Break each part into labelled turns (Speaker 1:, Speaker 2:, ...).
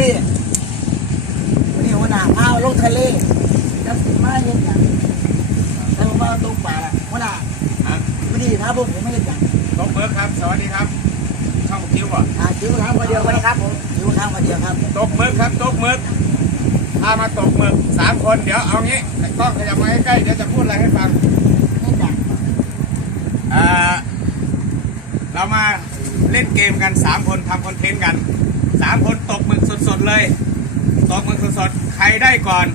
Speaker 1: ตุ้ยวันนี้หัวหน้าพาลงทะเลจับสิมาเห็นอย่างแล้วผมว่าตกป่าละหัวหน้า
Speaker 2: ครับ
Speaker 1: วันนี้พาพวกผมไม่ได้จับ
Speaker 2: ตกเบิร์กครับ สวัสดีครับ ช่องคิวอะ
Speaker 1: อ่าจิ๋วทางมาเดียวกันนะครับผมจิ๋วทางมาเดียวครับ
Speaker 2: ตกเบิร์กครับตกเบิร์กพามาตกหมึกสามคนเดี๋ยวเอางี้กล้องขยับมาใกล้ๆเดี๋ยวจะพูดอะไรให้ฟัง
Speaker 1: ไม่จับ
Speaker 2: อ่าเรามาเล่นเกมกันสามคนทำคอนเทนต์กันสามคนตกหมึกสดๆเลย ตกหมึกสดๆใครได้ก่อน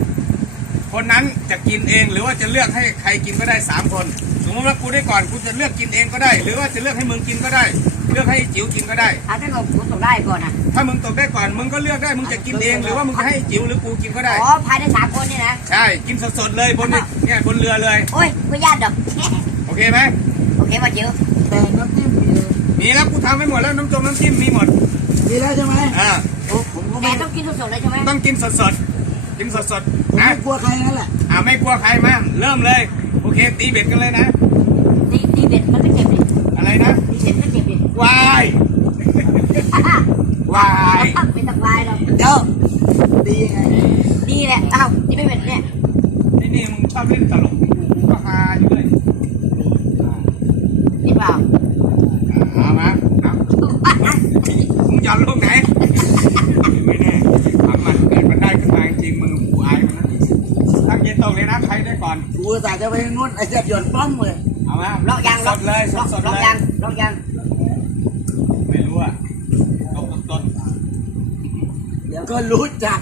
Speaker 2: คนนั้นจะกินเองหรือว่าจะเลือกให้ใครกินก็ได้สามคน สมมติว่ากูได้ก่อนกูจะเลือกกินเองก็ได้ หรือว่าจะเลือกให้มึงกินก็ได้ เลือกให้จิ๋วกินก็ได้
Speaker 3: อาถ้าเราผมส่งได้ก่อนนะ
Speaker 2: ถ้ามึงตกได้ก่อนมึงก็เลือกได้มึงจะกินเอง หรือว่ามึงจะให้จิ๋วหรือกูกินก็ได้
Speaker 3: อ๋อภายในสามคนนี่นะ
Speaker 2: ใช่กินสดๆเลยบนเนี่ยบนเรือเลย
Speaker 3: โอ้ยไม่ยากดอก
Speaker 2: โอเคไหม
Speaker 3: โอเคป่ะจิ๋ว
Speaker 1: แต่น้ำจิ้มมีเลย
Speaker 2: มีแล้วกูทำให้หมดแล้วน้ำจมน้ำจิ้มมีหมด
Speaker 1: มีแล้วใช่ไหม
Speaker 2: อ่า
Speaker 1: โอ้ผมก็
Speaker 3: แต่
Speaker 1: ไม่
Speaker 3: ต้องกินสดๆเลยใช่ไหม
Speaker 2: ต้องกินสดๆกินสด
Speaker 1: ผม
Speaker 2: ๆนะ
Speaker 1: ไม่กลัวใครนั่นแหละ
Speaker 2: อ่าไม่กลัวใครมาเริ่มเลย โอเค ตีเบ็ดกันเลยนะ
Speaker 3: ตีตีเบ็ดมันก็เจ็บดิ
Speaker 2: อะไรนะ
Speaker 3: ตีเบ็ดก็เจ็บดิ
Speaker 2: วายวาย
Speaker 3: ไม่ต้องวายหรอก
Speaker 1: เดี๋ยวดียังไง
Speaker 3: ดีแหละอ้าวตีไม่เบ็ดเนี่ย
Speaker 2: ที่นี่มึงชอบเล่นตลกกูก็ฮาอยู่เลย
Speaker 3: นี่เปล่า
Speaker 2: เอามาเอามึงหย่อนลูกไหนไม่แน่ทำมันเกิดมันได้ขึ้นมาจริงๆมึงกูอายมันนะตั้งใจตกเลยนะใครได้ก่อน
Speaker 1: กูอุ ตสาห์จะไปงดไอ้เจ็บหย่อนป้อมเลย
Speaker 2: เอามา
Speaker 3: ลอกยาง
Speaker 2: สดเลยส
Speaker 3: ลอก
Speaker 2: ดสด
Speaker 3: ลอก
Speaker 2: เลย
Speaker 3: ยางลอกยาง
Speaker 2: ไม่รู้อะตกต้น
Speaker 1: เดี๋ยวก็รู้จัก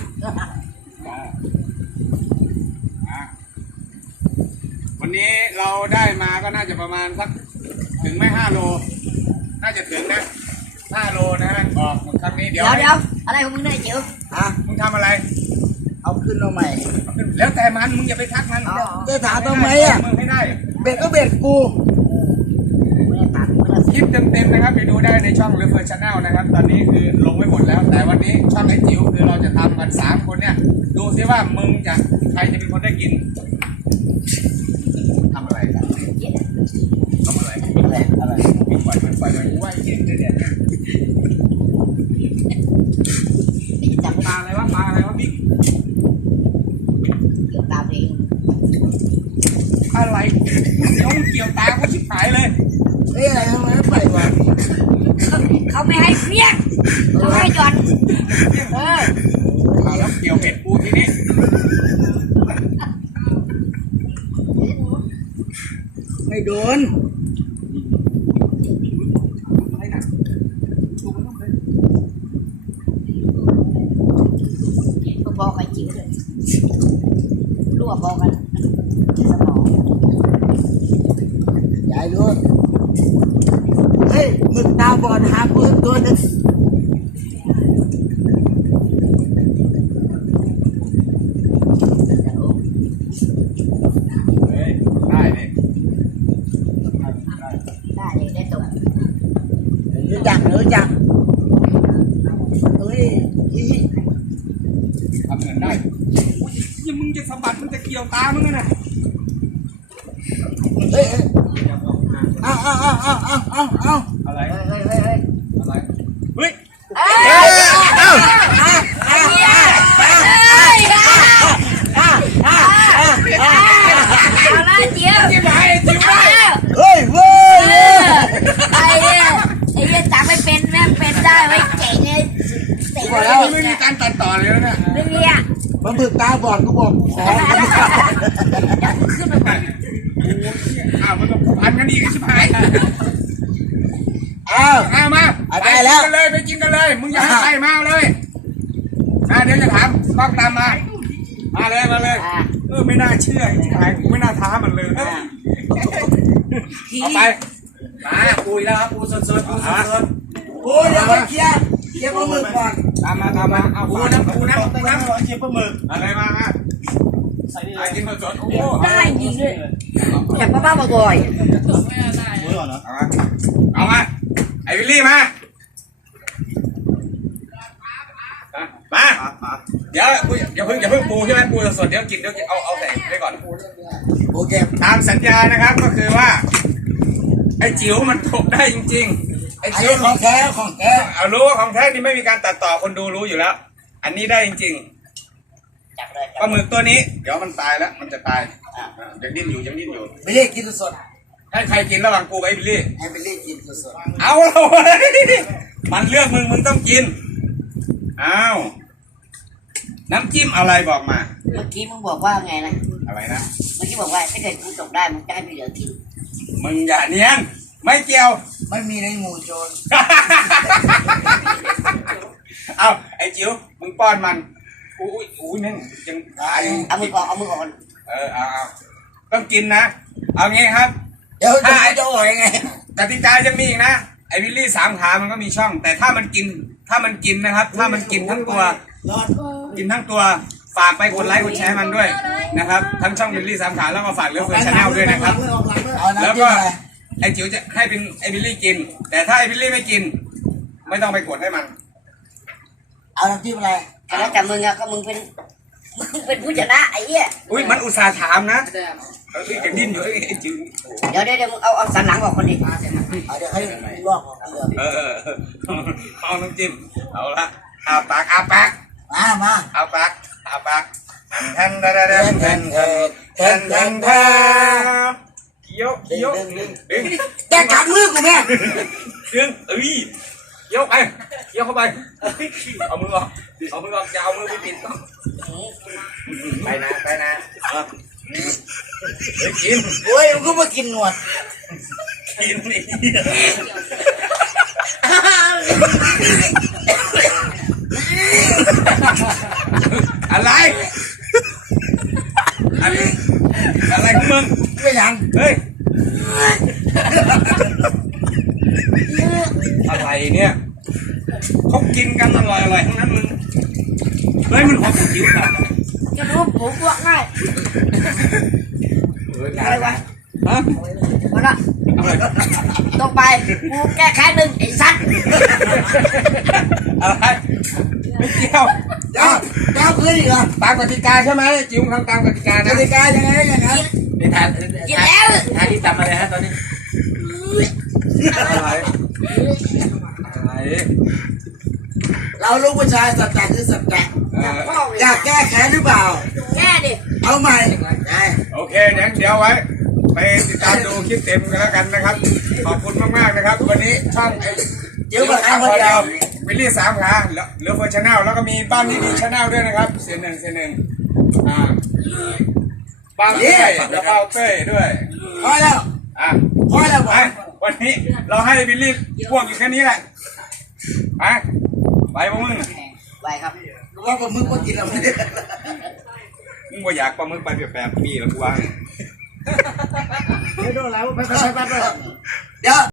Speaker 2: วันนี้เราได้มาก็น่าจะประมาณสักถึงไม่ห้าโล น่าจะถึงนะห้าโลนะฮะออกครั้งนี้เดี๋
Speaker 3: เดี๋
Speaker 2: ย
Speaker 3: ยววเดี๋ยวอะไรของมึงเนี่ยจิ๋ว
Speaker 1: ฮะ
Speaker 2: มึงทำอะไร
Speaker 1: เอา ขึ้นมาใหม่
Speaker 2: เอาขึ้นแล้วแต่มันมึงอย่าไปทักมัน
Speaker 1: จะถามทำไมอะ
Speaker 2: มึงให้ได้
Speaker 1: เบ็ดก็เบ็ดกู
Speaker 3: ไม่ได้ตัดไม่ได้
Speaker 2: คลิปเต็มๆนะครับไปดูได้ในช่อง r e f e r Channel นะครับ ตอนนี้คือลงไว้หมดแล้ว แต่วันนี้ช่องไอจิ๋วคือเราจะทำกันสามคนเนี่ยดูซิว่ามึงจะใครจะเป็นคนได้กินทำอะไรกันทำอะไร
Speaker 1: อะไรอะไร
Speaker 2: ไม่ปล่อยมันปล่อยมันกูว่าไอ้เก่งเลยเนี่ย
Speaker 3: จับ
Speaker 2: ปลาอะไรวะปลาอะไรวะบิ๊ก
Speaker 3: เกี่ยวตามเอง
Speaker 2: อะไรเดี๋ยวมึงเกี่ยวตากูชิบหายเลย
Speaker 1: เอ้ยอะไรทำไมไม่ไปวะ
Speaker 3: เขาไม่ให้เพี้ยงเขาให้หย่อนเออ
Speaker 2: เอาแล้วเกี่ยวเห็ดกูทีนี้
Speaker 1: ไม่โดน
Speaker 2: อะไรนะชูมันต้องเลย
Speaker 3: ก็พอกันจิ๋วเลยรั่วพอกันสมอง
Speaker 1: ยายรู้เฮ้ยหมึกตาบอดหาปืนตัวหนึง
Speaker 2: เฮ้ยได้เนี่ย
Speaker 3: ได้เลยได้ตก
Speaker 1: รู้จักรู้จักเฮ้ยอี
Speaker 2: ทำเงินได้อุ๊ยยังมึงจะสะบัดมึงจะเกี่ยวตามึงไงนะ
Speaker 1: เฮ้ยเฮ้ยเอาเอาเอาเอาเอาเอาเอา
Speaker 2: อะไร
Speaker 3: เฮ้ยเฮ้ยเฮ้ยเฮ้ย
Speaker 2: อะไรเฮ้ย
Speaker 3: เอ้ย
Speaker 1: เอาเอา
Speaker 3: ไอ้เหี้ยเอ้ยเอาละจิ๋ว
Speaker 2: จิ้มไปจิ้มไป
Speaker 1: เฮ้ยเฮ้ย
Speaker 3: เฮ้ยไอ้ไอ้จับไม่เป็นแม่งเป็นได้ไว้เจ๋งเลยเตะ
Speaker 2: แล้วไม่มีการตัดต่อเลยนะ
Speaker 3: ไม่มีอะ
Speaker 1: มันบึกตาบอดกูบอกขอ
Speaker 3: ขึ้นมาก่อน
Speaker 2: อ้าวมันก็ผูกพันกันอีกชิบหาย
Speaker 1: เอา
Speaker 2: เอามา
Speaker 1: เอาได้ แล้ว
Speaker 2: ไปกินกันเลยไปกินกันเลย มึงอย่าให้ใครมาเอาเลยอ่าเดี๋ยวจะถามกล้องตามมา มาเลยมาเลย
Speaker 3: อ่า
Speaker 2: เออไม่น่าเชื่อชิบหายกูไม่น่าท้ามันเลยเอาไปมาปุยแล้วครับปูสดๆปูสด
Speaker 1: โอ้ยเดี๋ยวไปเคลียร์เคลียร์ปลาหมึกก่อน
Speaker 2: ๆตามมาตามมาเอาปูน้ำปูน้ำปูน้ำ
Speaker 1: เคลียร์ปลาหมึก
Speaker 2: อะไรมาฮะใส่กินสดๆโอ้โห
Speaker 3: ได้จริงเลยแต่ป้าป้าบ่อย
Speaker 2: เอามาเอามาไอ้วิลลี่มา มาเดี๋ยวกูอย่าเพิ่งอย่าเพิ่งปูใช่ไหมปูสดๆเดี๋ยวกินเดี๋ยวกินเอาเอาใส่ไว้ก่อน
Speaker 1: โอเค
Speaker 2: ตามสัญญานะครับก็คือว่า ไอ้จิ๋วมันตกได้จริงๆไอ้
Speaker 1: อัน
Speaker 2: จิ๋ว
Speaker 1: นี้ของแท้ของแท้
Speaker 2: เอารู้ว่าของแท้นี่ไม่มีการตัดต่อคนดูรู้อยู่แล้ว อันนี้ได้จริง
Speaker 3: จับเลย
Speaker 2: ๆปลาหมึกตัวนี้ เดี๋ยวมันตายแล้วมันจะตายอ่ายังดิ้นอยู่ยังดิ้นอยู่
Speaker 1: ไม่ได้กินสด
Speaker 2: ให้ใครกินระหว่างกูกับไอ้บิลลี่
Speaker 1: ๆให้ไปเล่กินสด
Speaker 2: เอาเราเว้ยมันเลือกมึงมึงต้องกิน อ้าว น้ำจิ้มอะไรบอกมา
Speaker 3: เมื่อกี้มึงบอกว่าไงนะ
Speaker 2: อะไรนะ
Speaker 3: เมื่อกี้บอกว่าถ้าเกิดกูตกได้มึงจะให้พี่เหลือกิน
Speaker 2: มึงอย่าเนียน ไม่เกี่ยว
Speaker 1: ๆไม่มีในหมู่โจร
Speaker 2: เอาไอ้จิ๋วมึงป้อนมันอุ้ยอุ้ยแม่งยังตาย
Speaker 3: เอามือออกเอามือออกก่อน
Speaker 2: เออเอาเอาต้องกินนะ เอางี้ครับ
Speaker 1: เดี๋ยวจะจะอ่อยไง
Speaker 2: กติกายังมีอีกนะ ไอ้วิลลี่สามขา มันก็มีช่อง แต่ถ้ามันกิน ถ้ามันกินนะครับ ถ้ามันกินทั้งตัว
Speaker 1: รอด
Speaker 2: กินทั้งตัวฝากไปกดไลค์กดแชร์ให้มันด้วยนะครับ ทั้งช่องวิลลี่สามขาแล้วก็ฝากเลือเฟิร์ชแนลด้วยนะครับ
Speaker 1: เอา
Speaker 2: แล้ว
Speaker 1: น้ำจิ้
Speaker 2: ก็
Speaker 1: มอะไร
Speaker 2: ไอ้จิ๋วจะให้เป็นไอ้วิลลี่กิน แต่ถ้าไอ้วิลลี่ไม่กิน ไม่ต้องไปกดให้มัน
Speaker 1: เอาน้ำจิ้มอะไร
Speaker 3: ก็แล้วแต่มึงอะก็มึงเป็นมึงเป็นผู้ชนะไอ้เหี้ย
Speaker 2: อุ้ยมันอุตส่าห์ถามนะเอ้ยยังดิ้นอยู่เอ้ยไอ้จิ๋ว
Speaker 3: เดี๋ยวเดี๋ยวเดี๋ยวมึงเอาเอาสันหลังออกคนดิ
Speaker 1: เอาเดี๋ยวให้ลอกออกเดี๋ยว
Speaker 2: เออเออเออเอาน้ำจิ้มเอาละอาปากอาปาก
Speaker 1: มามา
Speaker 2: เอาปากเอาปากแทนแทนแทนแทนแทนแทนแทนแทนเคี้ยวเคี้ยวดึงดึง
Speaker 1: แกกัดมือกูแม่
Speaker 2: ดึงเอ้ยเคี้ยวไปเคี้ยวเข้าไปเอามือออกเอามือออกจะเอามือไปปิดต้องไปนะไปนะเอาเฮ้ยกิน
Speaker 1: โอ้ยก็มากินหนวด
Speaker 2: กินนี่ อะไรอะไรอะไรของมึง
Speaker 1: ไม่ยัง
Speaker 2: เฮ้ย อะไรเนี่ยเขากินกันอร่อยอร่อยทั้งนั้นมึง เฮ้ยมันหอมจิ๋วอะ
Speaker 3: จะรู้ผมพวกง่ายอะไรวะ
Speaker 2: ฮะ
Speaker 3: มาละ
Speaker 2: อะไร
Speaker 3: ตกไป กูแก้แค้นหนึ่งไอ้สัตว์
Speaker 2: อะไรไม่เกี่ยว
Speaker 1: เดี๋ยวเดี๋ยวคืนอีกเหรอ
Speaker 2: ตามกติกาใช่ไหมจิ๋วทำตามกติกากนะ
Speaker 1: ติกายังไงอย่างนั้น
Speaker 2: นี่ทาน
Speaker 3: กินแล้ว
Speaker 2: ทานที่ทำอะไรฮะตอนนี้อะไรอะไร
Speaker 1: เราลูกผู้ชายสัจจะคือสัจจะ
Speaker 2: เออ
Speaker 3: พ่อเลย
Speaker 1: อยากแก้แค้นหรือเปล่า
Speaker 3: แก้ดิ
Speaker 1: เอาใหม่ไง
Speaker 2: โอเคงั้นเดี๋ยวไว้ ไปติดตามดูคลิปเต็มกันแล้วกันนะครับ ขอบคุณมากๆนะครับ วันนี้ช่องไอ้
Speaker 1: เดี๋ยวมาทำคนเดียว
Speaker 2: วิลลี่สามขาแล้วเหลือเฟอร์ชาแนลแล้วก็มีบ้านนี้ดีชาแนลด้วยนะครับ เสียหนึ่งเสียหนึ่งอ่าบ้านเต้ยแล้วบ้านเต้ยด้วย
Speaker 1: พอแล้ว
Speaker 2: อะ
Speaker 1: พอแล้ว
Speaker 2: ไป
Speaker 1: ไป
Speaker 2: วันนี้เราให้วิลลี่พ่วงอยู่แค่นี้แหละไปไปพวกมึง
Speaker 3: ไปครับ
Speaker 1: ว่าผมมึงก็กินแล้วไม่ได้
Speaker 2: มึงบ่อยากปลาหมึกไปแบบแบบมีแล้วกูว่า
Speaker 1: 哈哈哈哈
Speaker 2: 哈
Speaker 1: 别动
Speaker 4: 来我拍拍
Speaker 1: 拍拍拍呀